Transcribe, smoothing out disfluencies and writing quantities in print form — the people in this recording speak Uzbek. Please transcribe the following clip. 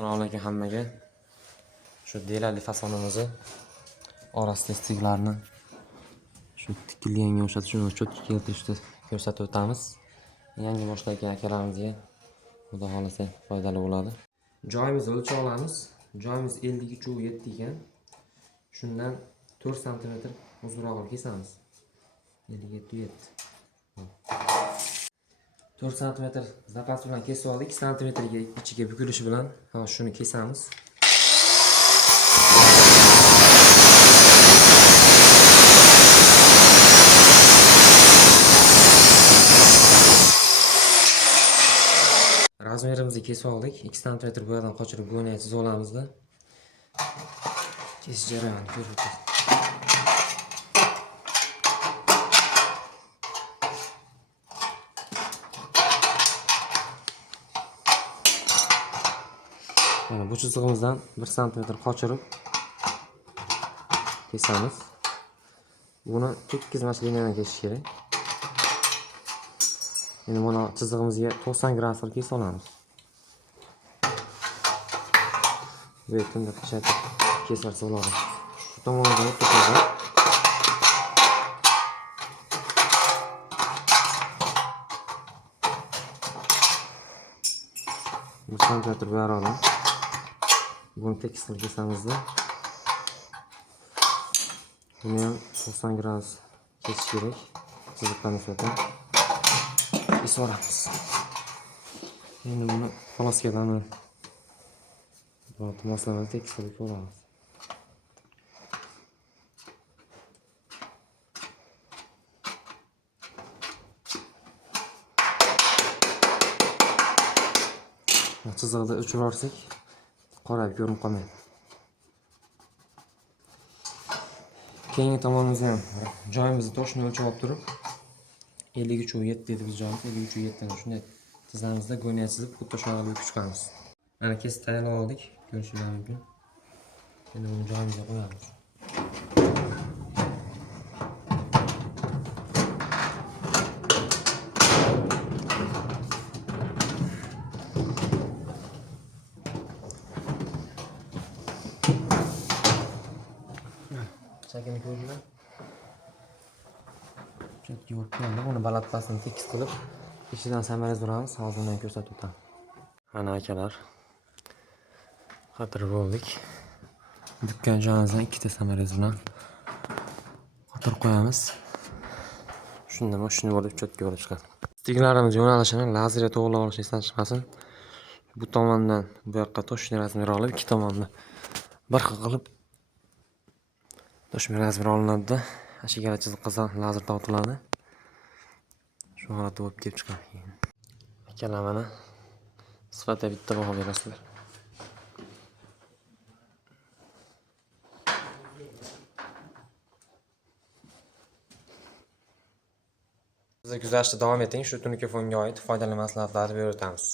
Assalomu alaykum hammaga. Shu delali fasonimizni orasida stiglarni shu tikilganga o'xshatib shuni cho'tga keltirishni ko'rsatib o'tamiz. Yangi boshlayotgan akalarimizga xudo xolasa foydali bo'ladi. Joyimizni o'lchab olamiz. Joyimiz 50x7 ekan. Shundan 4 sm uzunroq qilib kesamiz. 50x7. 4 sm zapas bilan kesib oldik. 2 sm ga ichiga bukilishi bilan hozir shuni kesamiz. Razmerimizni kesib oldik. 2 sm bu yerdan qochirib go'ngni chizib olamizda. Kesish jarayonini ko'rib o'tamiz. Mana bu chizig'imizdan 1 sm qochirib kesamiz. Buni tekizmash liniyadan kesish kerak. Endi buni chizig'imizga 90 gradus qilib kesib olamiz. Bu yerdan qishatib kesarsa bo'ladi. Shu tomondan o'tib 1 sm bu aradan buni tekis qilib kesamizda. Buni ham 90 gradus kesish kerak. Chiziqqa nisbatan kesib olamiz. Endi buni poloskadan moslamani tekis qilib olamiz. Chiziqni o'chirib olsak, qorayib ko'rinib qolmaydi. Keyingi tomonimizda ham joyimizni toshni o'lchab olib turib 50x7 dedi biz joyimiz. 50x7 dan shunday tizamizda go'ngni chizib xuddi shu yoqqa chiqamiz. Mana kesib tayyorlab oldik. Ko'rishingiz mumkin. Endi buni joyimizga qo'yamiz. Shakilni ko'ringlar. Cho'tga o'rib qo'yildi. Buni balatpasini tekis qilib, ichidan samarasi uramiz. Hozir uni ko'rsatib o'taman. Mana akalar. Qotirib oldik. Bukkan joyimizdan ikkita samarasi bilan qotirib qo'yamiz. Shunda mashina bo'lib cho'tga olib chiqadi. Stiglarimiz yo'nalishini lazerga to'g'rilab olishni esdan chiqmasin. Bu tomondan bu yoqqa toshni rasmini olib, ikki tomondan bir xil qilib toshni rasmini olinadi-da, ashigala chiziqqa lazer tortiladi. Shu holatda bo'lib kelib chiqadi. Akalar mana sifatga bitta baho berasizlar. Bizni kuzatishda davom eting. Shu tungi fonga oid foydali maslahatlarni berib o'tamiz.